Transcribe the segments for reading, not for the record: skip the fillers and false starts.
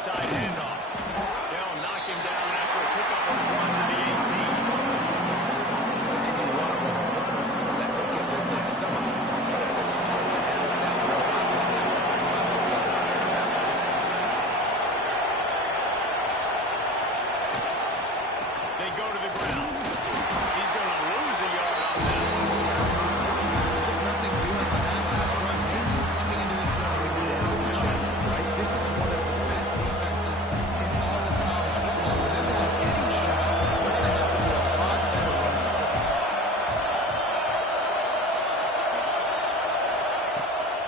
inside handoff. They'll knock him down after a pickup of 1 to the 18. And you want to run the football. That's okay. They'll take some of these. But if they start to down that road, obviously, they go to the ground. He's going to lose a yard on that one. Just nothing doing on that last run. They knew coming into this one they were going to challenge, right? This is one of the best defenses in all of college football. For them to have any shot, they're going to have to do a lot better running the football.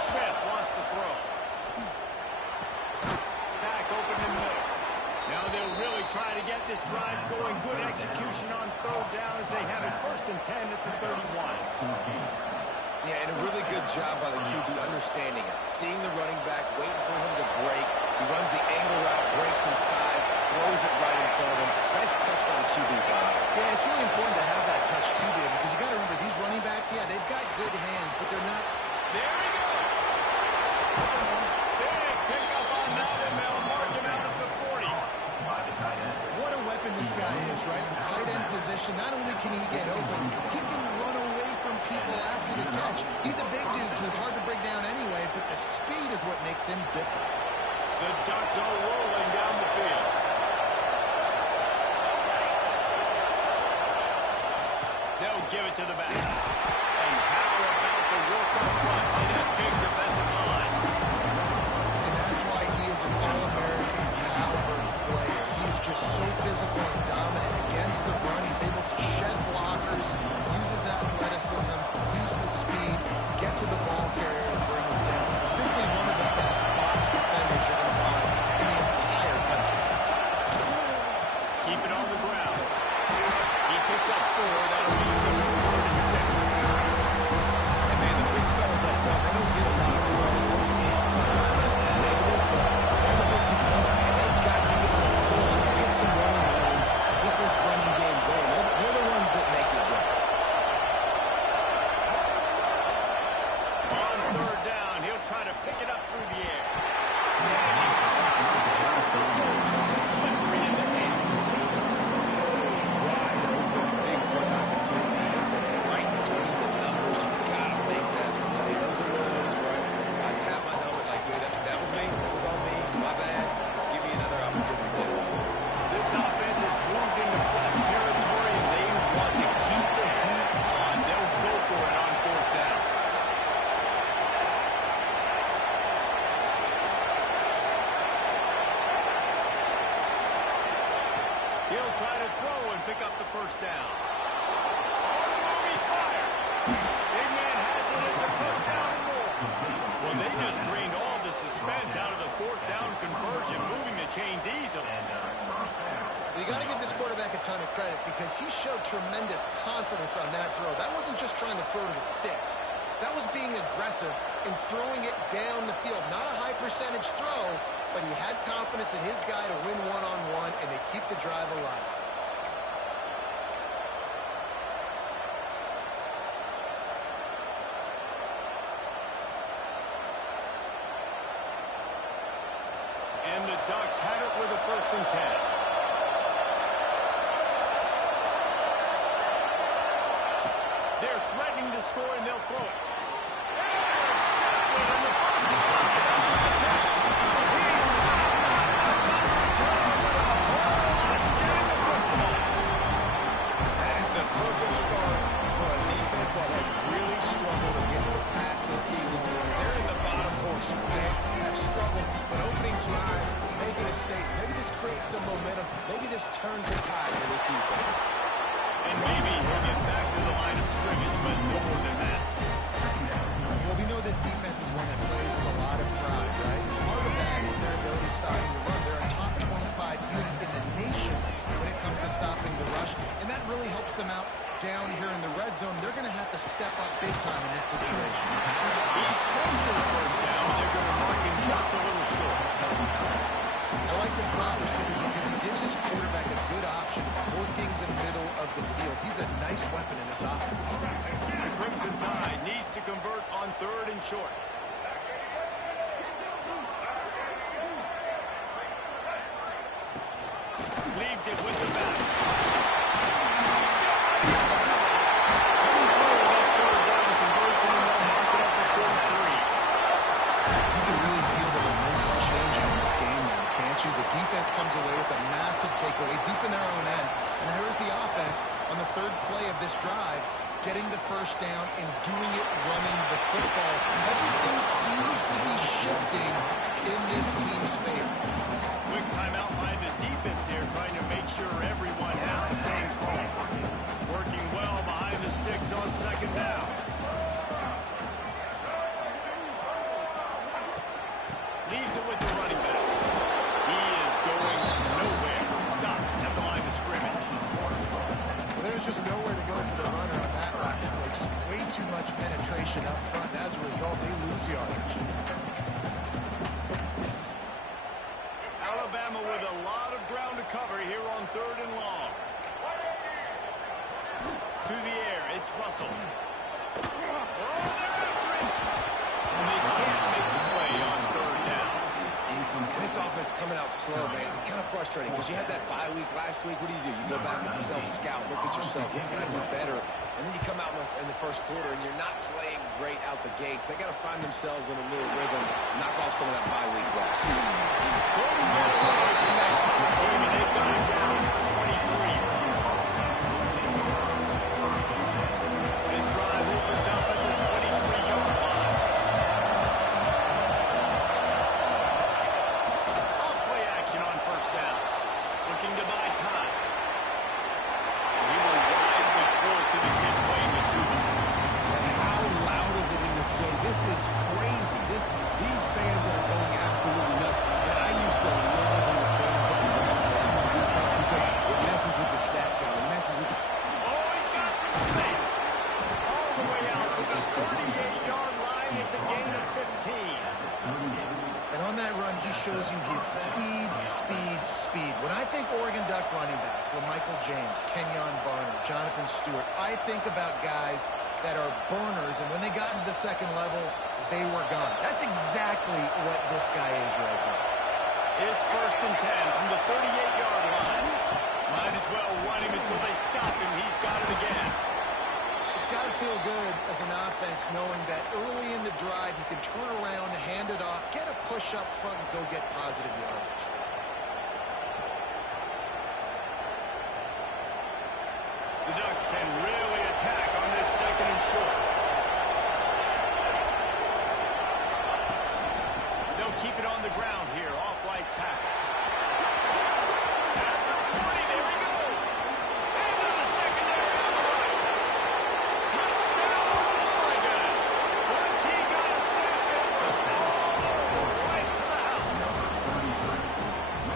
Smith wants to throw. Back open in the middle. Now they'll really try to get this drive going. Good execution on third down as they have it 1st and 10 at the 31. yeah, and a really good job by the QB understanding it. Seeing the running back, waiting for him to break. He runs the angle route, breaks inside, throws it right in front of him. Nice touch by the QB, Bob. Yeah, it's really important to have that touch too, Dave, because you got to remember these running backs, yeah, they've got good hands, but they're not. There he goes. Big pickup on that, and they'll mark him out at the 40. What a weapon this guy is, right? The tight end position, not only can he get open, he can run away from people after the catch. He's a big dude, so it's hard to break down anyway, but the speed is what makes him different. The Ducks are rolling down the field. They'll give it to the back. And how about the work up front by that big defensive line? And that's why he is an All-American caliber player. He's just so physical and dominant against the run. He's able to shed blockers, use his athleticism, use his speed, get to the ball carrier and bring him down. Simply one of the best box defenders you're going to find in the entire country. Keep it on the ground. He picks up 4. That'll be the 3rd and 6. And man, the big fellas up front, they don't get a lot of credit. We talked about it, unless it's negative, but that's a big component, man. They've got to get some push, to get some running lanes, get this running game going. They're the ones that make it go. On 3rd down, he'll try to pick it up through the air. Slippery in the hand. Wide open, big play opportunity. Hits it right between the numbers. You gotta make that play. Those are one of those, right? I tap my helmet like, dude, that was me. That was on me. My bad. Give me another opportunity. This offense has moved into plus territory, and they want to keep the heat on. They'll go for it on 4th down. He'll try to throw and pick up the 1st down. On the move, he fires. Big man has it. It's a 1st down and more. Well, they just drained all the suspense out of the 4th down conversion, moving the chains easily. You got to give this quarterback a ton of credit because he showed tremendous confidence on that throw. That wasn't just trying to throw to the sticks. That was being aggressive and throwing it down the field. Not a high percentage throw, but he had confidence in his guy to win one-on-one, and they keep the drive alive. And the Ducks have it with a 1st and 10. They're threatening to score, and they'll throw it. Intercepted in the 1st time. He's stopped on the top return with a hole on getting the football. That is the perfect start for a defense that has really struggled against the pass this season. They're in the bottom portion. They have struggled, but opening drive, making a statement. Maybe this creates some momentum. Maybe this turns the tide for this defense. And maybe he'll get back to the line of scrimmage, but no more than that. Well, we know this defense is one that plays with a lot of pride, right? Part of that is their ability to stop the run. They're a top 25 unit in the nation when it comes to stopping the rush, and that really helps them out down here in the red zone. They're going to have to step up big time in this situation. He's close to the 1st down, but they're going to mark him just a little short. I like the slot receiver because he gives his quarterback a good option working the middle of the field. He's a nice weapon in this offense. The Crimson Tide needs to convert on 3rd and short. Leaves it with the back. You can really feel the momentum changing in this game now, can't you? The defense comes away with a massive takeaway deep in their own end. And here's the offense on the third play of this drive, getting the first down and doing it running the football. Everything seems to be shifting in this team's favor. Quick timeout by the defense here, trying to make sure everyone has the same call. Working well behind the sticks on second down. Leaves it with the running back. He is going nowhere. Stop at the line of scrimmage. Well, there's just nowhere to go for the runner on that last play. Just way too much penetration up front, and as a result, they lose yardage. Alabama with a lot of ground to cover here on third and long. To the air, it's Russell. Oh, they're after it. And they can't make the play on third down. And this offense coming out slow, man. Kind of frustrating because you had that bye week last week. What do? You go back and self-scout, look at yourself. What can I do better? And then you come out in the first quarter and you're not playing great out the gates. They got to find themselves in a little rhythm, knock off some of that bye week rest. Couldn't get away from that cover team, and they've got him down to 23. This drive opens up at the 23-yard line. Off-play action on first down. Looking to buy time. He will wisely throw it to the kid playing the tuba. How loud is it in this building? This is crazy. These fans are going absolutely nuts. And I used to love when the fans got involved in defense because it messes with the stat count. It messes with the... Oh, he's got some space. All the way out to the 38-yard line. It's a gain of 15. And on that run, he shows you his speed, speed, speed. When I think Oregon Duck running backs, LaMichael James, Kenyon Barner, Jonathan Stewart, I think about guys that are burners, and when they got into the second level, they were gone. That's exactly what this guy is right now. It's first and 10 from the 38-yard line. Might as well run him until they stop him. He's got it again. It's got to feel good as an offense knowing that early in the drive you can turn around, hand it off, get a push up front, and go get positive yardage. The Ducks can really attack on this second and short. They'll keep it on the ground here, off right tackle. At the 40, there he goes. Into the secondary on the right. Touchdown, Oregon. Once he got a step, it was all over, right to the house.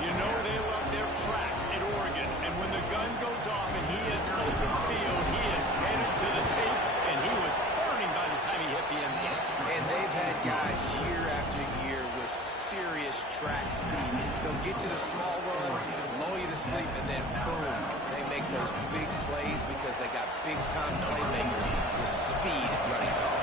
You know they love their track at Oregon, and when the gun goes off and he hits open field, he is headed to the tape, and he was burning by the time he hit the end zone. And they've had guys year after year with serious track speed. They'll get you the small runs, lull you to sleep, and then boom, they make those big plays because they got big-time playmakers with speed at running back.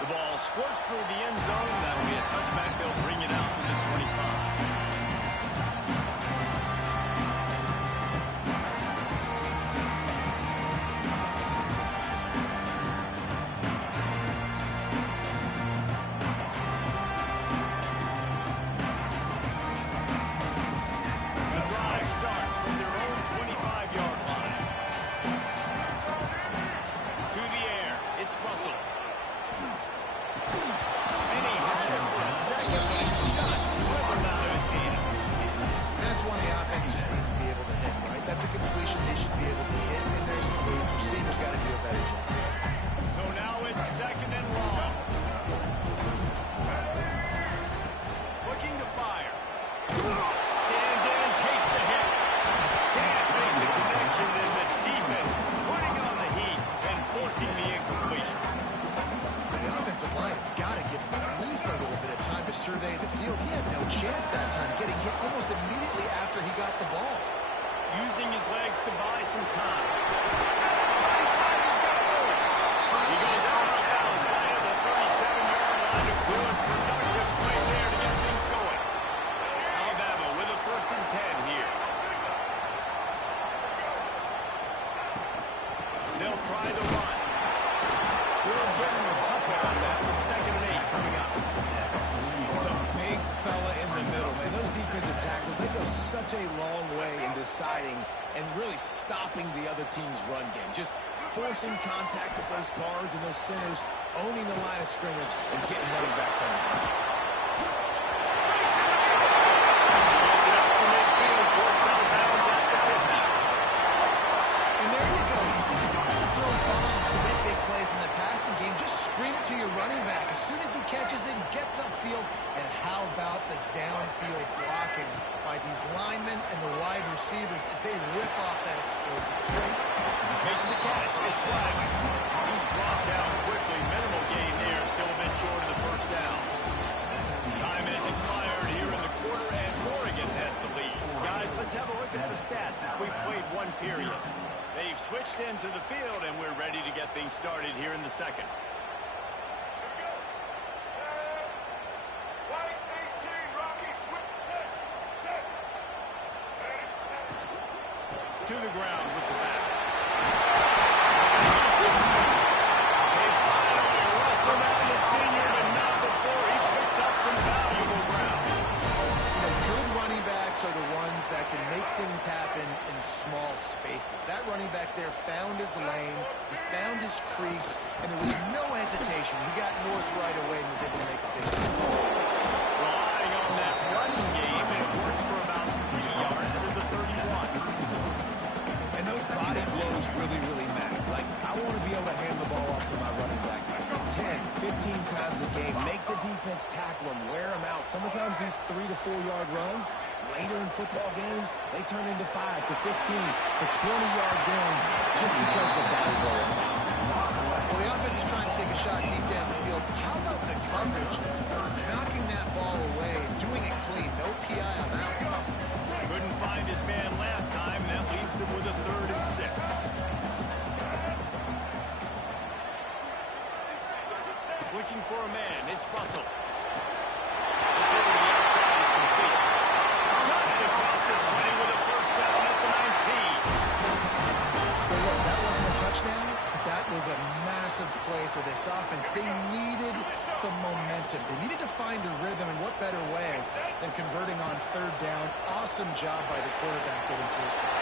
The ball squirts through the end zone. That'll be a touchback. They'll bring it out to the 25. The drive starts from their own 25-yard line. To the air, it's Russell. And he had it for a second, but he just dribbled out of his hands. That's one the offense just needs to be able to hit, right? That's a completion they should be able to hit in their sleep. Receivers got to do a better job. So now it's second and long. Looking to fire. Stands in and takes the hit. Can't make the connection, and the defense putting on the heat and forcing the incompletion. The offensive line has got to give him at least a little bit of time to survey the field. He had no chance that time, getting hit almost immediately after he got the ball. Using his legs to buy some time. He's got room. He goes out of bounds right at the 37-yard line. A good, productive such a long way in deciding and really stopping the other team's run game. Just forcing contact with those guards and those centers, owning the line of scrimmage, and getting running backs on the ground. And there you go. You see, you don't have to throw bombs to make big plays in the passing game. Just screen it to your running back. As soon as he catches it, he gets upfield. And how about the downfield blocking by these linemen and the wide receivers as they rip off that explosive play? Makes the catch. It's right. He's brought down quickly. Minimal gain there. Still a bit short of the first down. Time has expired here in the quarter, and Oregon has the lead. Guys, let's have a look at the stats as we've played one period. They've switched into the field, and we're ready to get things started here in the second. To the ground with the back. They finally wrestle down the senior, but not before he picks up some valuable ground. You know, good running backs are the ones that can make things happen in small spaces. That running back there found his lane, he found his crease, and there was no hesitation. He got north right away and was able to make a big play. Relying on that running game, and it works for about 3 yards to the 31. And those body blows really, really matter. Like, I want to be able to hand the ball off to my running back 10, 15 times a game. Make the defense tackle them, wear them out. Sometimes these 3 to 4 yard runs, later in football games, they turn into 5 to 15 to 20-yard gains just because the body blow is foul. Well, the offense is trying to take a shot deep down the field. How about the coverage? Knocking that ball away, doing it clean. No PI on that one. Couldn't find his man last time. That leaves him with a 3rd and 6. Looking for a man. It's Russell. The throw to the outside is complete. Just across the 20 with a first down at the 19. Well, look, that wasn't a touchdown, but that was a massive play for this offense. They needed some momentum. They needed to find a rhythm, and what better way than converting on 3rd down. Awesome job by the quarterback getting through his play.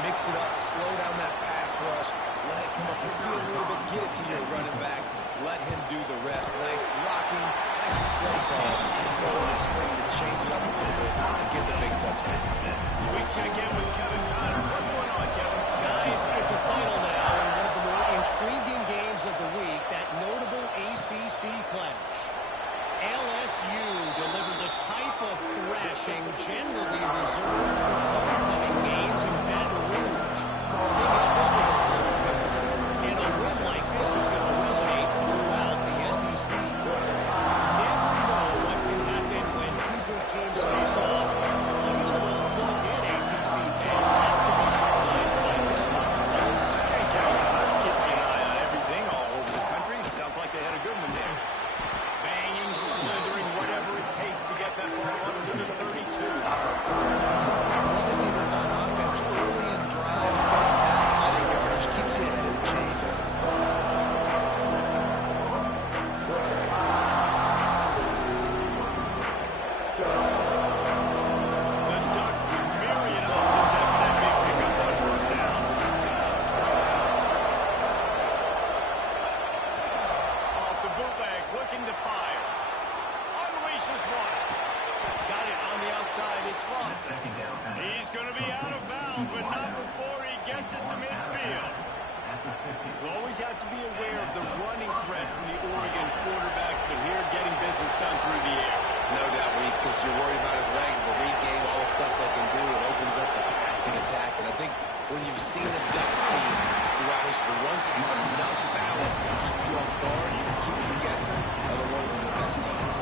Mix it up, slow down that pass rush, let it come up the field a little bit, get it to your running back, let him do the rest. Nice blocking, nice play call, throwing the screen to change it up a little bit and get the big touchdown. We check in with Kevin Connors. What's going on, Kevin? Guys, it's a final now in one of the more intriguing games of the week, that notable ACC clash. LSU delivered the type of thrashing generally reserved for homecoming games in Baton Rouge. The thing is, this was a road victory, and a win like this is going to resonate throughout the SEC. Never know what can happen when two good teams face off. Even the most plugged-in ACC fans have to be surprised by this one, fellas. Hey, Kevin Connors keeping an eye on everything all over the country. Sounds like they had a good one there. Banging, slithering, whatever it takes to get that ball up to the 32. Love to see this on offense early in drives, getting that kind of yardage keeps you ahead of the chains. The Ducks with myriad options after that big pickup on 1st down. Off the bootleg, looking to fire. Unleashes one. Got it on the outside. It's Lawson. He's going to be out of bounds, but not before he gets it to midfield. You always have to be aware of the running threat from the Oregon quarterbacks, but here getting business done through the air. No doubt, Reese, because you're worried about his legs, the read game, all the stuff they can do. It opens up the passing attack. And I think when you've seen the Ducks teams throughout history, the ones that have enough balance to keep you off guard, keep you guessing, are the ones that are the best teams.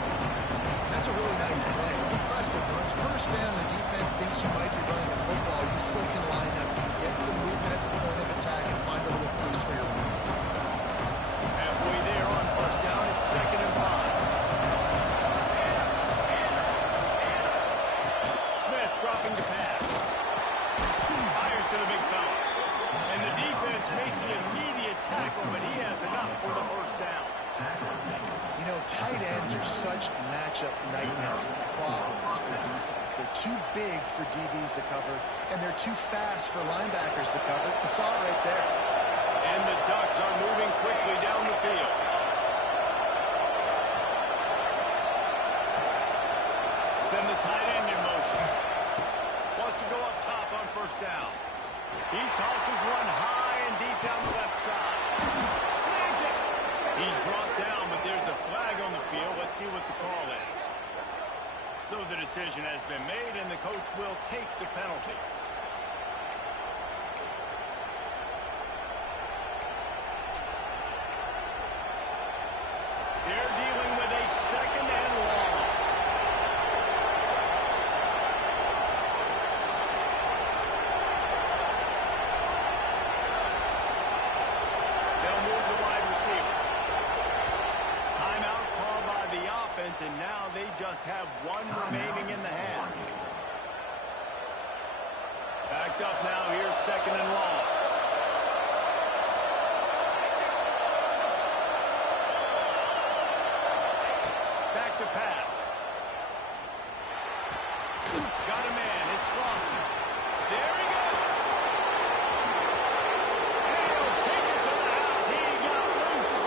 That's a really nice play. It's impressive. When it's 1st down, the defense thinks you might be running the football. You still can line up, get some movement at the point of attack, and find a little crease for your run. Halfway there on 1st down, it's 2nd and 5. Smith dropping the pass. Tight ends are such matchup nightmares and problems for defense. They're too big for DBs to cover, and they're too fast for linebackers to cover. You saw it right there. And the Ducks are moving quickly down the field. Send the tight end in motion. Wants to go up top on first down. He tosses one high and deep down the left side. Snags it. He's brought down, but there's a flag on the field. Let's see what the call is. So the decision has been made, and the coach will take the penalty. They're dealing with a second and long. They'll move the wide receiver. Timeout called by the offense, and now they just have one remaining in the half. Backed up now. Here's second and long. Back to pass. Got a man. It's Lawson. There he goes. And he'll take it to the house. He got loose.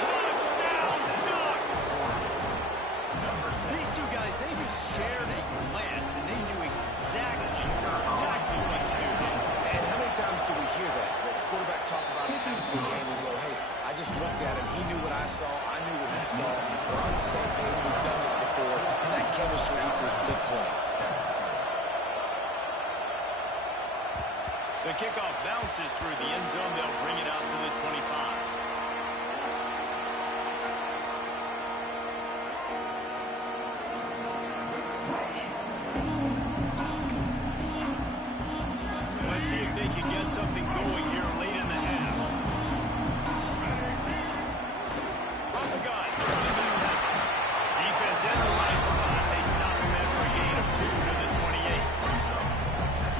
Touchdown, Ducks. These two guys, they just shared a glance, and they knew exactly what to do there. And how many times do we hear that? The quarterback talk about it after the game and go, hey, I just looked at him. He knew what I saw. I knew what he saw. We're on the same page. We've done this before. That chemistry equals big plays. The kickoff bounces through the end zone. They'll bring it out to the 25. Let's see if they can get something going here late in the half. Off the gun. Running back has it. Defense in the right spot. They stop him after a gain of 2 to the 28.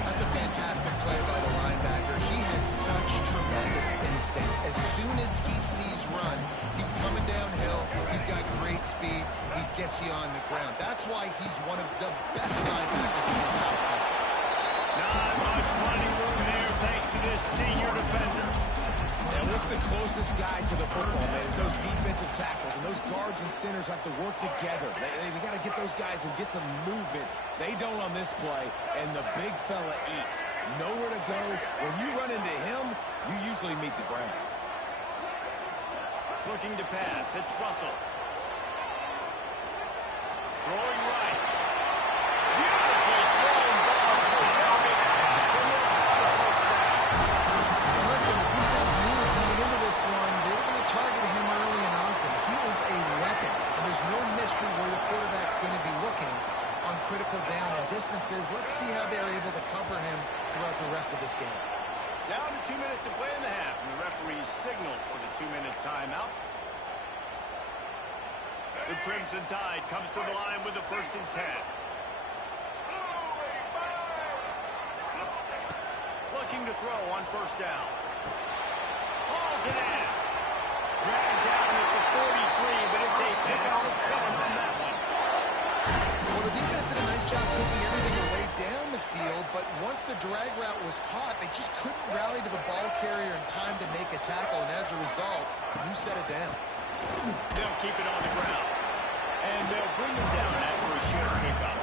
That's a fantastic play by the linebacker. He has such tremendous instincts. As soon as he sees run, he's coming downhill. He's got great speed. He gets you on the ground. That's why he's one of the best linebackers in the entire country. Not much running room there thanks to this senior defender. And what's the closest guy to the football, man? It's those defensive tackles, and those guards and centers have to work together. They got to get those guys and get some movement. They don't on this play, and the big fella eats. Nowhere to go. When you run into him, you usually meet the ground. Looking to pass. It's Russell. Throwing right. Beautifully thrown ball. Terrific catch. And they'll have the first down. And listen, the defense knew coming into this one, they were going to target him early and often. He is a weapon, and there's no mystery where the quarterback's going to be looking on critical down and distances. Let's see how they're able to cover him throughout the rest of this game. Down to 2 minutes to play in the half, and the referees signal for the 2-minute timeout. The Crimson Tide comes to the line with the 1st and 10. Looking to throw on first down. Hauls it in. Dragged down at the 43, but it's a pickup of 10 on that one. Well, the defense did a nice job taking everything away down the field, but once the drag route was caught, they just couldn't rally to the ball carrier in time to make a tackle, and as a result, new set of downs. They'll keep it on the ground. And they'll bring him down after a short pickup.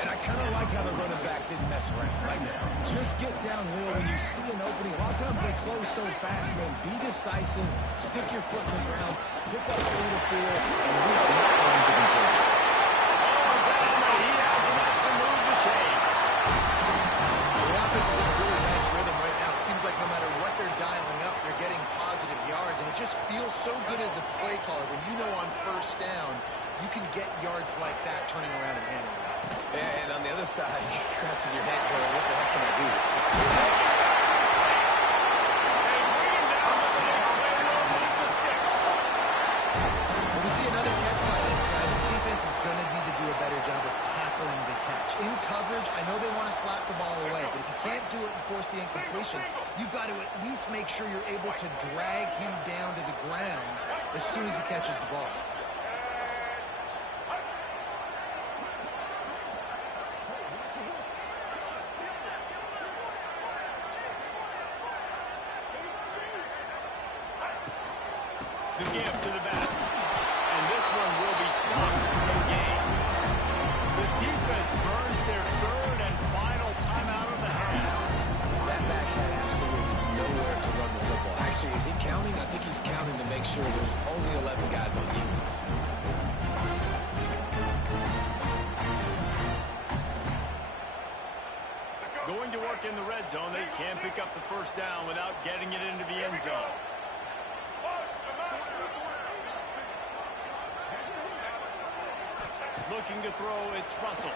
And I kind of like how the running back didn't mess around. Like, just get downhill when you see an opening. A lot of times they close so fast, man. Be decisive, stick your foot in the ground, pick up 3 to 4, and we are not going to complete it. He has enough to move the chains. The offense is in a really nice rhythm right now. It seems like no matter what they're dialing up, they're getting positive yards, and it just feels so good as a play caller when you know on first down you can get yards like that turning around and handing it. And on the other side, you're scratching your head going, what the heck can I do? When we see another catch by this guy, this defense is going to need to do a better job of tackling the catch. In coverage, I know they want to slap the ball away, but if you can't do it and force the incompletion, you've got to at least make sure you're able to drag him down to the ground as soon as he catches the ball. give to the back. And this one will be stopped for no gain. The defense burns their third and final timeout of the half. That back had absolutely nowhere to run the football. Actually, is he counting? I think he's counting to make sure there's only 11 guys on defense. Going to work in the red zone. They can't pick up the first down without getting it into the end zone. Looking to throw, it's Russell.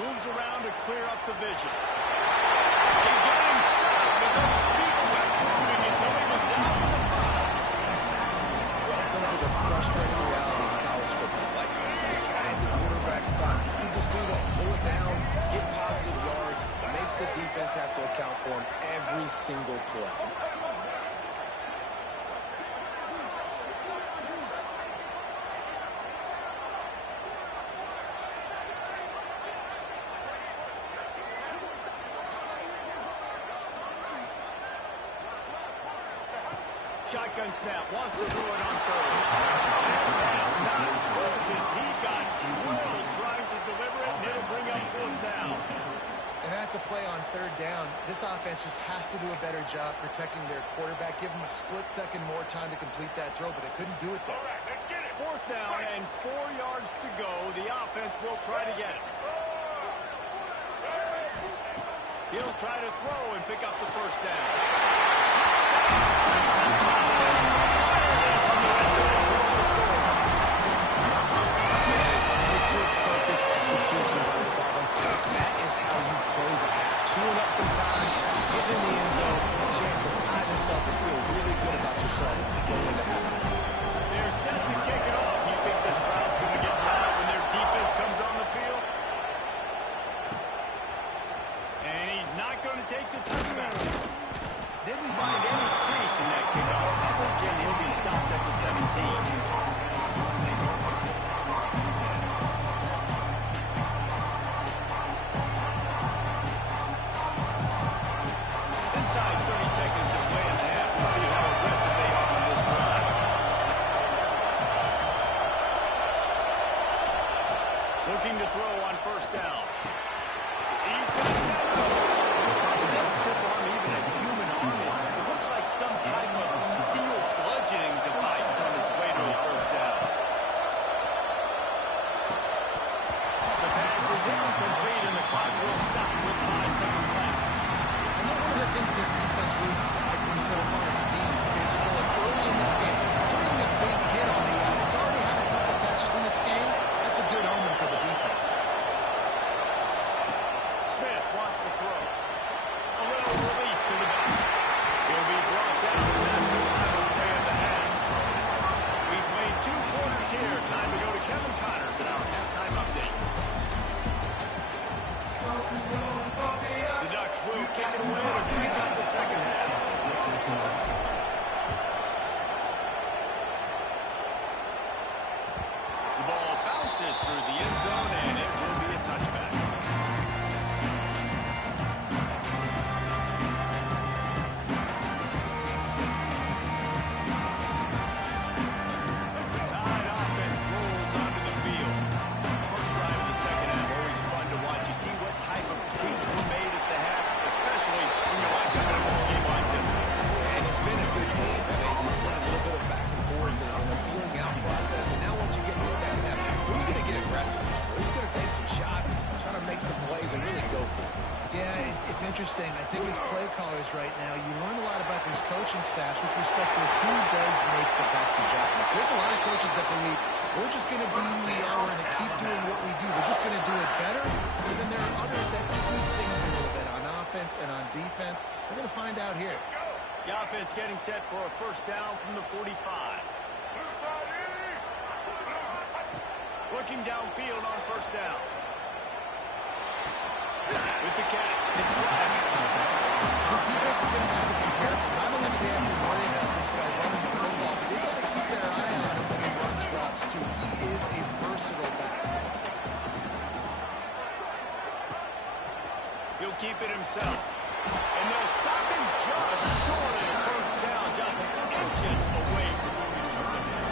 Moves around to clear up the vision. They get him stopped, but those feet kept moving until he was down on the 5. Welcome to the frustrating reality of college football. Like, the guy at the quarterback spot, he can just do what? Pull it down, get positive yards, makes the defense have to account for him every single play. Shotgun snap, wants to throw it on third. And pass not closes. He got drilled trying to deliver it, and it'll bring up fourth down. And that's a play on third down. This offense just has to do a better job protecting their quarterback. Give him a split second more time to complete that throw, but they couldn't do it there. Fourth down and 4 yards to go. The offense will try to get it. He'll try to throw and pick up the first down. Picture-perfect execution by this offense. That is how you close a half. Chewing up some time, getting in the end zone, a chance to tie this up and feel really good about yourself going into halftime. They're set to kick it off. You think this crowd's going to get loud when their defense comes on the field? And he's not going to take the touchback. Didn't find any crease in that kickoff coverage, and he'll be stopped at the 17. Inside 30 seconds to play in the half. We'll see how aggressive they are on this drive. Looking to throw on first down. He's going to step up. Is that stiff arm even a human arm? It looks like some type of steel bludgeoning device on his way to a first down. The pass is incomplete, and the clock will stop with 5 seconds left. And then one of the things this defense really prides themselves on is being physical. And early in this game, putting a big hit on the guy that's already had a couple catches in this game, that's a good omen for the defense. Smith wants to throw. A little release to the back. He'll be brought down, and that's the final play of the half. We've played 2 quarters here. Time to go to Kevin Connors in our halftime update. The Ducks will kick it away to pick up the second half. The ball bounces through the end zone, and it will be a touchback. The Tide offense rolls onto the field. First drive of the second half, always fun to watch. You see what type of tweaks were made at the half, especially when you wind up in a ball game like this one. And it's been a good game. I mean, it's been a little bit of back and forth and a feeling out process. And now once you get in the second half, who's going to get aggressive? Who's going to take some shots, try to make some plays, and really go for it? Yeah, it's interesting. I think as play callers right now, you learn a lot about these coaching staffs with respect to who does make the best adjustments. There's a lot of coaches that believe we're just going to be who we are. We're going to keep doing what we do. We're just going to do it better. But then there are others that tweak things a little bit on offense and on defense. We're going to find out here. The offense getting set for a first down from the 45. Looking downfield on first down. With the catch, it's Ryan. This defense is going to have to be careful. Not only do they have to worry about this guy running the football, but they got to keep their eye on him when he runs routes, too. He is a versatile back. He'll keep it himself. And they'll stop him just short of the first down, just inches away from moving the sticks.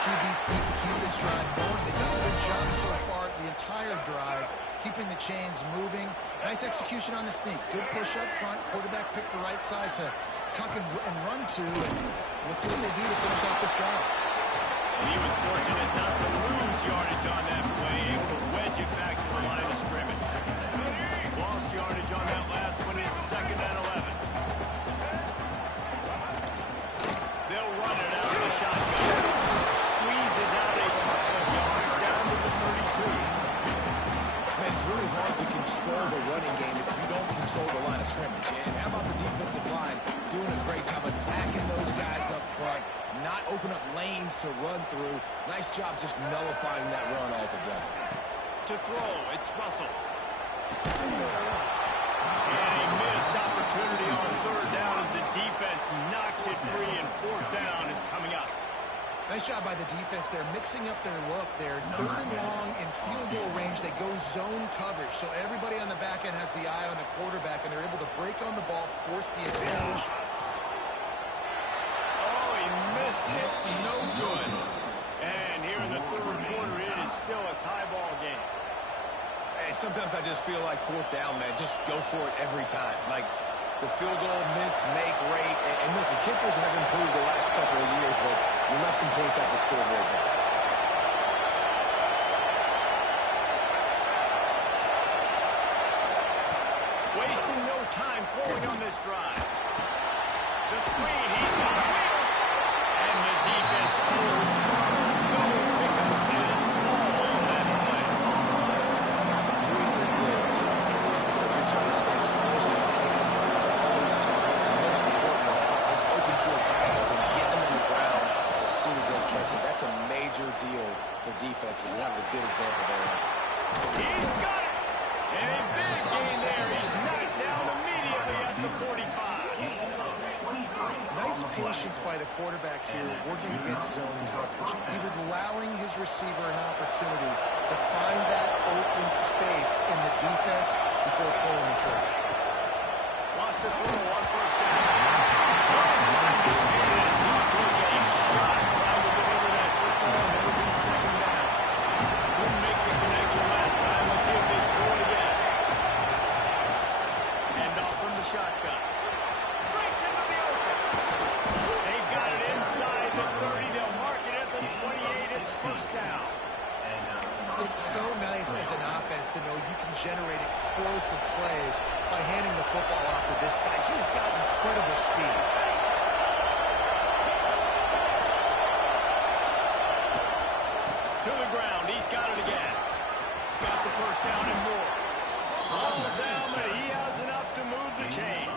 QB sneak to keep this drive going. They've done a good job so far the entire drive, keeping the chains moving. Nice execution on the sneak. Good push up front. Quarterback picked the right side to tuck and run to. And we'll see what they do to finish off this drive. He was fortunate not to lose yardage on that play, able to wedge it back to the line of scrimmage. Lost yardage on that last one. It's 2nd and 11. They'll run it out of the shotgun. Squeezes out a couple of yards down to the 32. Man, it's really hard to control the running game if you don't control the line of scrimmage. And how about the defensive line doing a great job attacking those guys up front, not open up lanes to run through. Nice job just nullifying that run altogether. To throw, it's Russell. And a missed opportunity on 3rd down as the defense knocks it free, and 4th down is coming up. Nice job by the defense. They're mixing up their look. They're 3rd and long in field goal range. They go zone coverage. So everybody on the back end has the eye on the quarterback, and they're able to break on the ball, force the advantage. Oh, he missed it. No good. And here in the 3rd quarter, it is still a tie ball game. Hey, sometimes I just feel like 4th down, man. Just go for it every time. Like the field goal miss, make rate. And listen, kickers have improved the last couple of years, but we left some points off the scoreboard there. Wasting no time throwing on this drive. The screen, he's got wheels. And the defense holds firm. No pickup and ball on that play. Really good defense. You're trying to stay as close as you can to all these targets. And most important, those open field tackles and get them on the ground as soon as they catch it. That's a major deal for defenses, and that was a good example there. He's got it. And a big gain there. He's knocked down immediately at the 45. Nice patience by the quarterback here, working against zone coverage. He was allowing his receiver an opportunity to find that open space in the defense before pulling the trigger. Lost the throw on 1st down. This man is not taking a shot trying to deliver that football, and it'll be 2nd down. Couldn't make the connection last time. Let's see if they throw it again. Hand off from the shotgun. Breaks into the open. They've got it inside the 30. They'll mark it at the 28. It's 1st down. It's so nice as an offense to know you can generate explosive plays by handing the football off to this guy. He has got incredible speed. To the ground. He's got it again. Got the 1st down and more. All down, but he has enough to move the chains.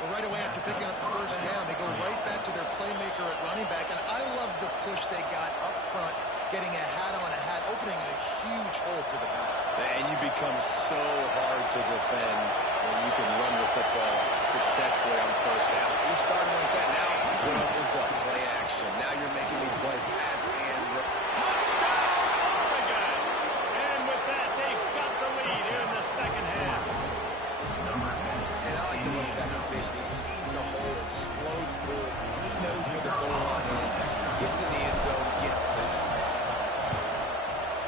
Well, right away after picking up the 1st down, they go right back to their playmaker at running back. And I love the push they got up front, getting a hat on a hat, opening a huge hole for the back. And you become so hard to defend when you can run the football successfully on 1st down. You're starting like that now. It opens up play action. Now you're making me play pass and Touchdown, Oregon! And with that, they've got the lead here in the 2nd half. And I like the running back's efficient. He sees the hole, explodes through it. He knows where the goal line is. Gets in the end zone, gets 6.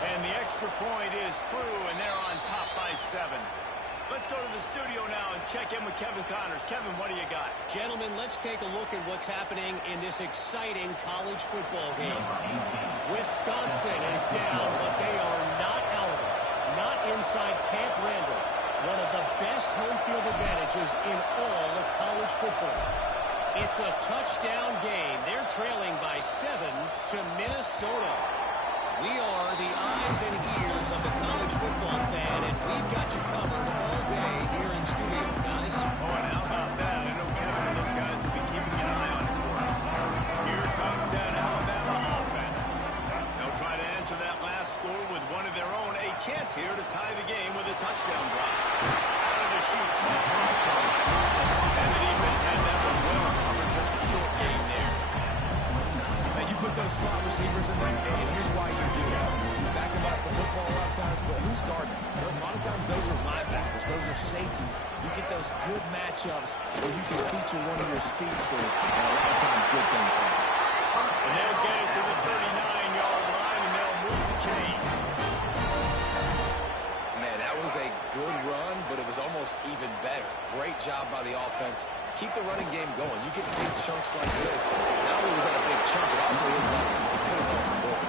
And the extra point is true, and they're on top by 7. Let's go to the studio now and check in with Kevin Connors. Kevin, what do you got? Gentlemen, let's take a look at what's happening in this exciting college football game. Wisconsin is down, but they are not out of it. Not inside Camp Randall. One of the best home field advantages in all of college football. It's a touchdown game. They're trailing by 7 to Minnesota. We are the eyes and ears of the college football fan, and we've got you covered all day here in studio, guys. Oh, and how about that? I know Kevin and those guys will be keeping an eye on it for us. Here comes that Alabama offense. They'll try to answer that last score with one of their own. A chance here to tie the game with a touchdown drive. Out of the chute. And the defense had that one well covered. Just a short game there. And you put those slot receivers in there, and here's why you do that. You back them off the football a lot of times, but who's guarding them? A lot of times those are linebackers. Those are safeties. You get those good matchups where you can feature one of your speedsters, and a lot of times good things happen. And they'll get it to the 39-yard line, and they'll move the chain. Man, that was a good run, but it was almost even better. Great job by the offense. Keep the running game going. You get big chunks like this. Not only was that a big chunk, it also looked like it could have gone for more.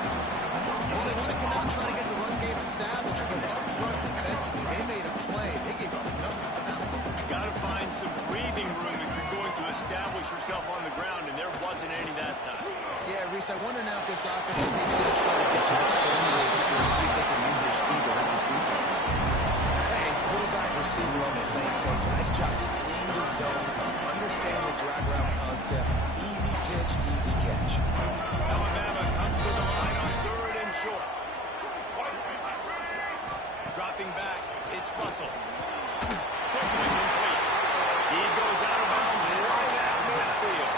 Well, they want to come out and try to get the run game established, but up front defensively, they made a play. They gave up nothing for that one. You got to find some breathing room if you're going to establish yourself on the ground, and there wasn't any that time. Yeah, Reese, I wonder now if this offense is maybe going to try to get to the perimeter of the field and see if they can use their speed to hurt this defense. And quarterback receiver on the same page. Nice job seeing the zone, understanding the drag route concept. Easy pitch, easy catch. Alabama comes to the line on 3rd and short. Dropping back, it's Russell. Quickly complete. He goes out of bounds right at midfield.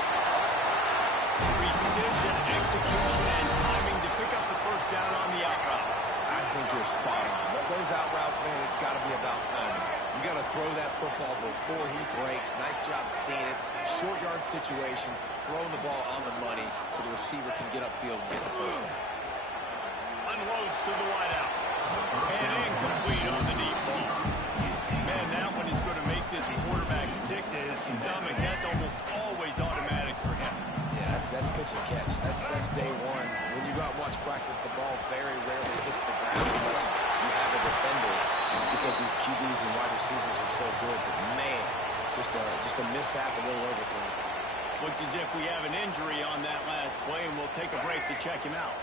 Precision, execution, and timing to pick up the first down on the out route. I think you're spot on. Those out routes, man, it's got to be about timing. You got to throw that football before he breaks. Nice job seeing it. Short yard situation, throwing the ball on the money so the receiver can get upfield and get the first down. Unloads to the wideout. And incomplete on the deep ball. Man, that one is going to make this quarterback sick to his stomach. That's almost always automatic for him. Yeah, that's pitch and catch. That's day one. When you go out and watch practice, the ball very rarely hits the ground unless you have a defender, because these QBs and wide receivers are so good. But man, just a mishap, a little overthrow. Looks as if we have an injury on that last play, and we'll take a break to check him out.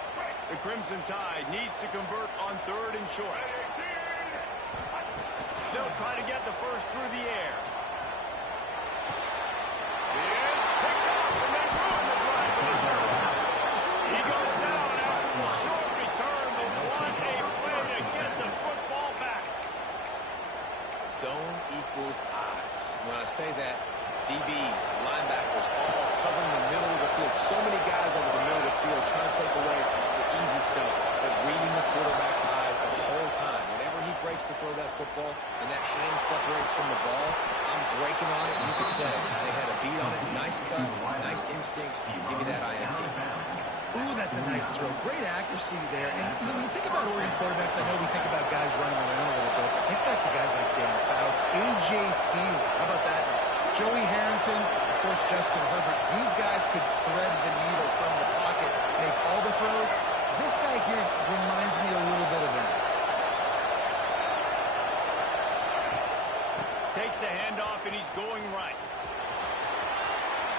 The Crimson Tide needs to convert on 3rd and short. They'll try to get the first through the air. It's picked off, and they ruin the drive with a turnover. He goes down after the short return, but what a play to get the football back. Zone equals eyes. When I say that, DBs, linebackers, all covering the middle of the field. So many guys over the middle of the field trying to take away the easy stuff, but reading the quarterback's eyes the whole time. Whenever he breaks to throw that football and that hand separates from the ball, I'm breaking on it. You can tell they had a beat on it. Nice cut, nice instincts. Give me that INT. Ooh, that's a nice throw. Great accuracy there. And when you think about Oregon quarterbacks, I know we think about guys running around a little bit, but think back to guys like Dan Fouts, A.J. Feely. How about that? Joey Harrington, of course, Justin Herbert. These guys could thread the needle from the pocket, make all the throws. This guy here reminds me a little bit of that. Takes the handoff, and he's going right.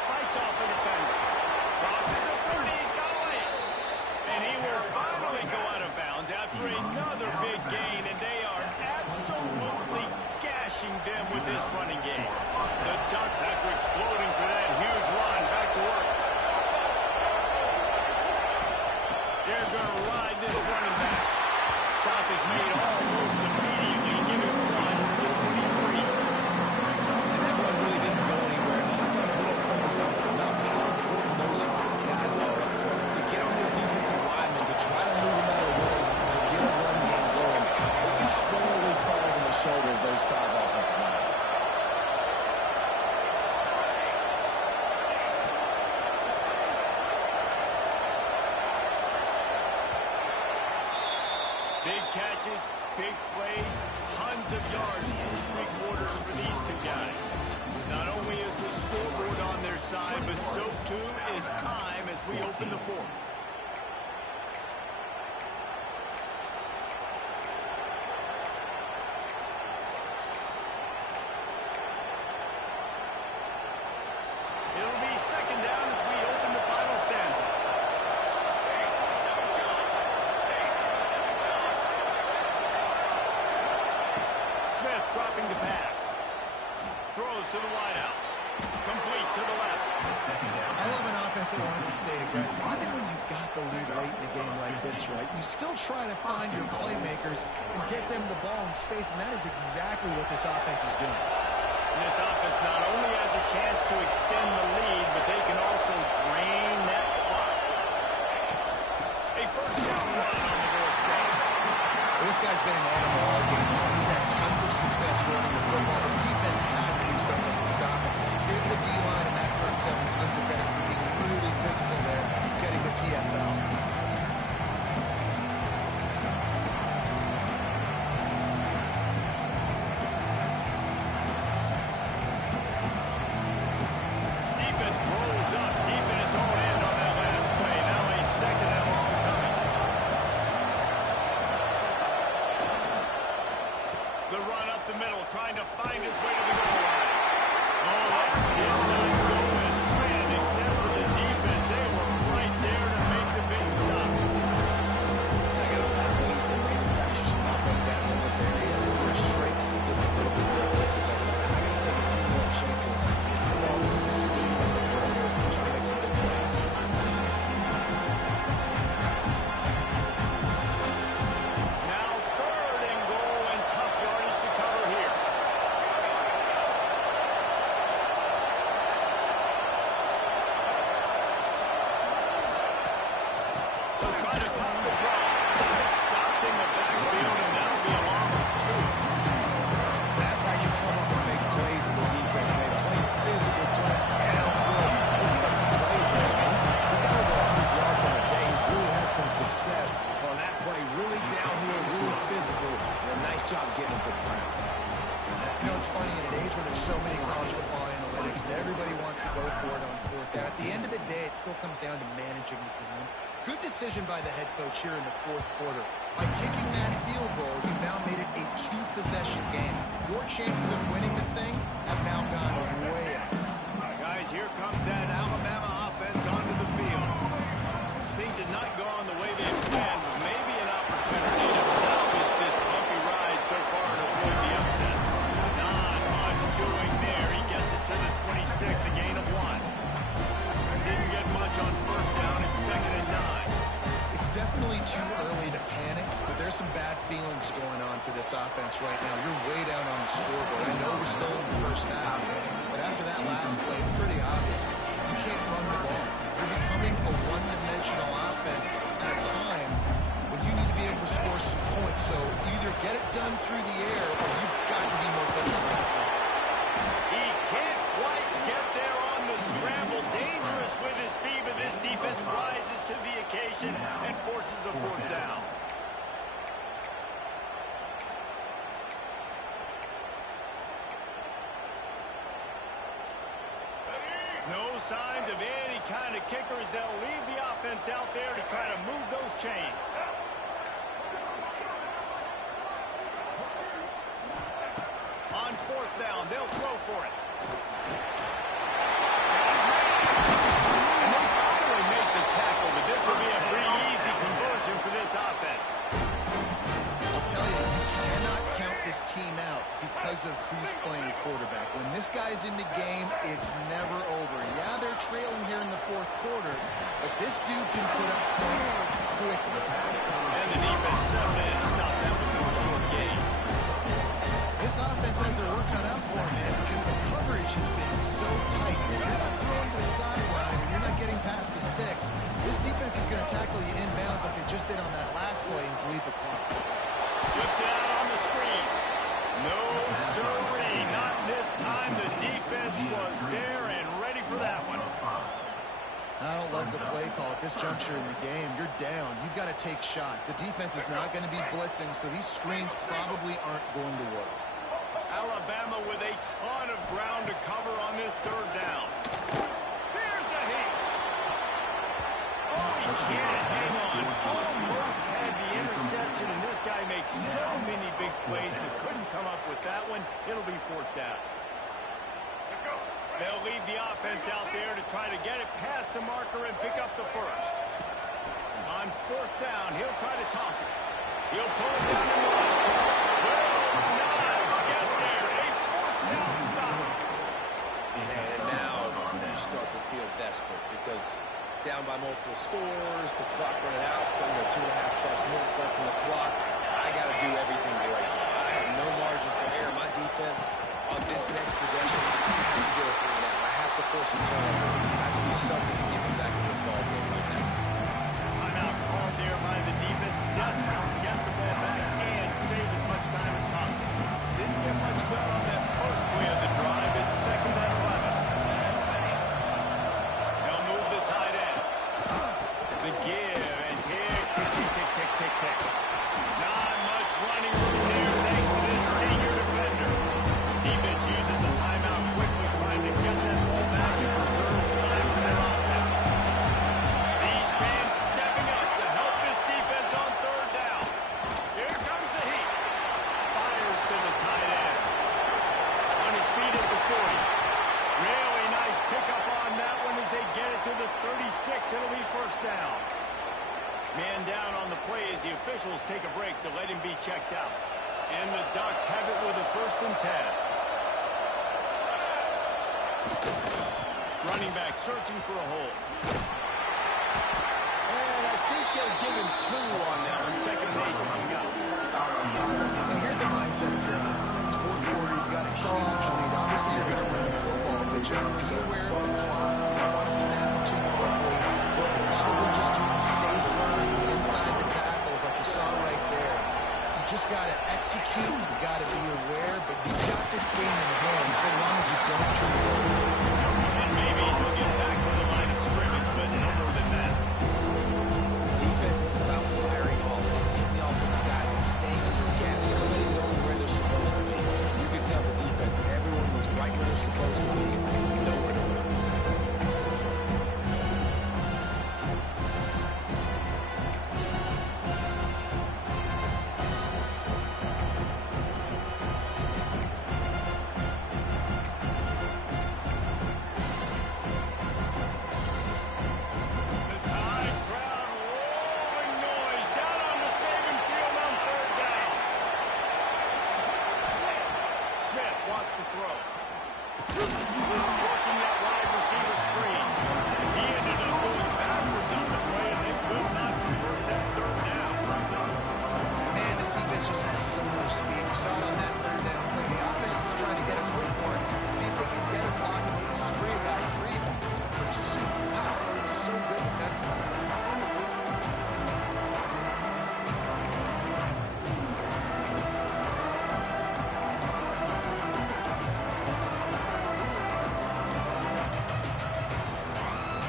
Fights off a defender. Crosses the 30, he's got away. And he will finally go out of bounds after another big gain, and they are absolutely gashing them with this running game. The Ducks, after exploding for that huge run, back to work. They're going to ride this running back. Stop is made almost immediately, giving one to the 23. And that one really didn't go anywhere. A lot of times we don't focus on it enough how important those 5 guys are up front. To get on those defensive linemen, to try to move them out of the way, to get a run game going, it squarely falls on the shoulder of those 5 offensive linemen. Big catches, big plays, tons of yards through 3 quarters for these 2 guys. Not only is the scoreboard on their side, but so too is time as we open the 4th. It'll be 2nd down as we open the final stanza. Smith dropping the pass. Throws to the wideout. Complete to the left. I love an offense that wants to stay aggressive. Even when you've got the lead late in a game like this, right, you still try to find your playmakers and get them the ball in space, and that is exactly what this offense is doing. And this offense not only has a chance to extend the lead, but they can also drain that clock. A first down run on the doorstep. This guy's been an animal all game. He's had tons of success running the football. The defense had to do something to stop him. Gave the D-line and that front seven tons of credit for being really physical there, getting the TFL. Defense rolls up deep in its own end on that last play. Now a second and long coming. The run up the middle, trying to find its way to the goal line. Oh, that did not go as planned, except for the defense. They were right there to make the big stop. I got to find ways to manufacture some offense down in this area. And if it shrinks, it gets a little bit more difficult. So I got to take a few more chances. Get the ball with some speed on the perimeter and try to make some big plays. Now third and goal and tough yardage to cover here. They'll try to pop the drop. Stopped in the backfield and that'll be a loss of 2. That's how you come up and make plays as a defense, man. Play physical, play downhill. Pick up some plays there, man. He's got over 100 yards on the day. He's really had some success on that play. Really downhill, really physical. And a nice job getting him to the ground. You know, it's funny, in an age where there's so many college football analytics and everybody wants to go for it on fourth down, at the end of the day, it still comes down to managing the game. Good decision by the head coach here in the fourth quarter. By kicking that field goal, you've now made it a 2-possession game. Your chances of winning this thing have now gone way up. Guys, here comes that Alabama offense onto the field. Things did not go on the way they planned, but maybe an opportunity to salvage this bumpy ride so far and avoid the upset. Not much doing there. He gets it to the 26, a gain of 1. Didn't get much on first down. It's 2nd and 9. It's definitely too early to panic, but there's some bad feelings going on for this offense right now. You're way down on the scoreboard. I know we're still in the first half, but after that last play, it's pretty obvious. You can't run the ball. You're becoming a one-dimensional offense at a time when you need to be able to score some points. So either get it done through the air or you've got to be more physical up front. He can't quite get there on the scramble. Dangerous with his feet, but this defense rises to the occasion and forces a fourth down. No signs of any kind of kickers. They'll leave the offense out there to try to move those chains. On fourth down, they'll throw for it. And they finally make the tackle, but this will be a pretty easy conversion for this offense. I'll tell you, you cannot count this team out because of who's playing quarterback. When this guy's in the game, it's never over. Yeah, they're trailing here in the fourth quarter, but this dude can put up points quickly. And the defense settled in to stop them with a short gain. This offense has their work cut out for them, man, because the coverage has been so tight. If you're not throwing to the sideline and you're not getting past the sticks, this defense is going to tackle you inbounds like they just did on that last play and bleed the clock. Flips it out on the screen. No, sirree, not this time. The defense was there and ready for that one. I don't love the play call at this juncture in the game. You're down. You've got to take shots. The defense is not going to be blitzing, so these screens probably aren't going to work. Alabama with a ton of ground to cover on this third down. Here's a heat. Oh, he can't hang on. Almost had the interception, and this guy makes so many big plays, but couldn't come up with that one. It'll be fourth down. They'll leave the offense out there to try to get it past the marker and pick up the first. On fourth down, he'll try to toss it. He'll pull it down in the left. Will not get there. A fourth down stop. And now you start to feel desperate because down by multiple scores, the clock running out, 2.5+ minutes left in the clock. I got to do everything right now. I have no margin for error. My defense on this next possession has to get a 3 down. I have to force a turnover. I have to do something to get me back in this ball game right now. Timeout called there by the defense, desperate to get the ball back and save as much time as possible. can be checked out. And the Ducks have it with a 1st and 10. Running back searching for a hole. And I think they'll give him 2 on that one. 2nd and 8 coming up. And here's the mindset if you're on offense. 4th quarter, you've got a huge lead. Obviously, you're going to run the football, but just be aware of the clock. You don't want to snap it too quickly. You're probably just doing safe runs inside the tackles like you saw right there. You just got to execute. You got to be aware, but you've got this game in hand so long as you don't turn it over. And maybe he'll get back to the line of scrimmage, but no more than that. Defense is about firing off, hitting the offensive guys and staying in their gaps. Everybody knowing where they're supposed to be. You can tell the defense, everyone was right where they're supposed to be. Nowhere to run. The Tide crowd roaring noise down on the Saban field on 3rd down. Smith wants to throw. Working that wide receiver screen. He ended up going backwards on the play, and they will not convert that 3rd down. Man, this defense just has so much speed. You saw it on that 3rd down play. The offense is trying to get a quick one. See if they can get a block and maybe spray a guy free. The pursuit, wow, it was so good defensively.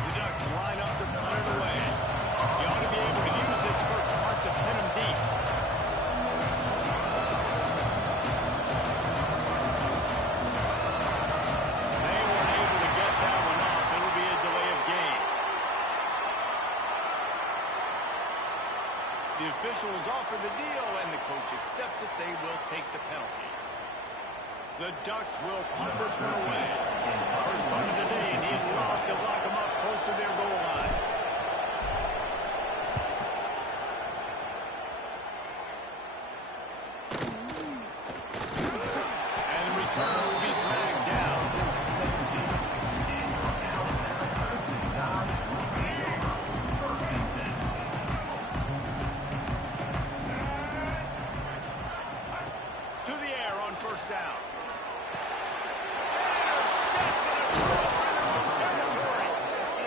The Ducks line up to punt it away. He ought to be able to use his first part to pin him deep. They weren't able to get that one off. It'll be a delay of game. The official has offered the deal, and the coach accepts it. They will take the penalty. The Ducks will punt this one away. First punt of the day, and he'd love to lock them up close to their goal line. And the return will be dragged down. To the air on 1st down.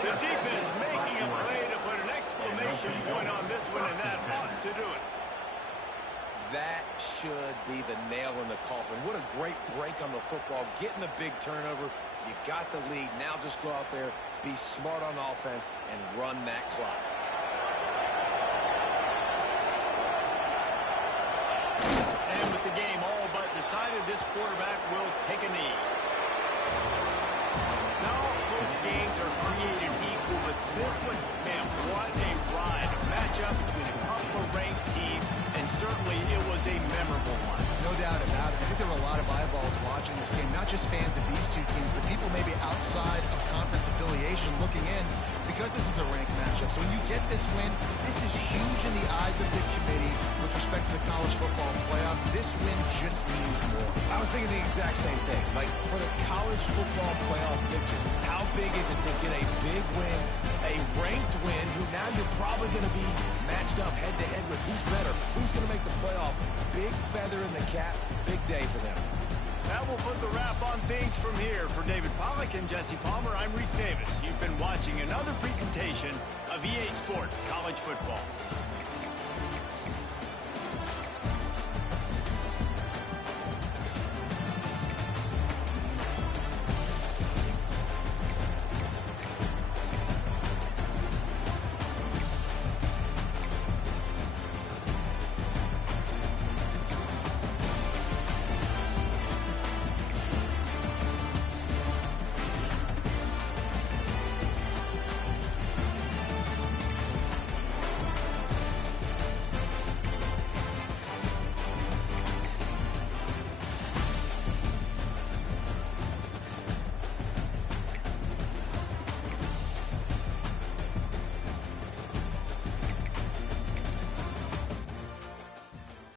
The defense making a play to put an exclamation point on this one, and that ought to do it. That should be the nail in the coffin. What a great break on the football. Getting the big turnover. You got the lead. Now just go out there, be smart on offense, and run that clock. And with the game all but decided, this quarterback will take a knee. Now, close games are created equal, but this one, man, what a ride. A matchup between a couple of ranked teams, and certainly it was a memorable one. No doubt about it. I think there were a lot of eyeballs watching this game, not just fans of these two teams, but people maybe outside of conference affiliation looking in because this is a ranked matchup. So when you get this win, this is huge in the eyes of the committee with respect to the college football playoff. This win just means more. I was thinking the exact same thing. Like, for the college football playoff picture, how big is it to get a big win, a ranked win, who now you're probably going to be matched up head-to-head with who's better, who's going to make the playoff. Big feather in the cap, big day for them. That will put the wrap on things from here. For David Pollack and Jesse Palmer, I'm Reese Davis. You've been watching another presentation of EA Sports College Football.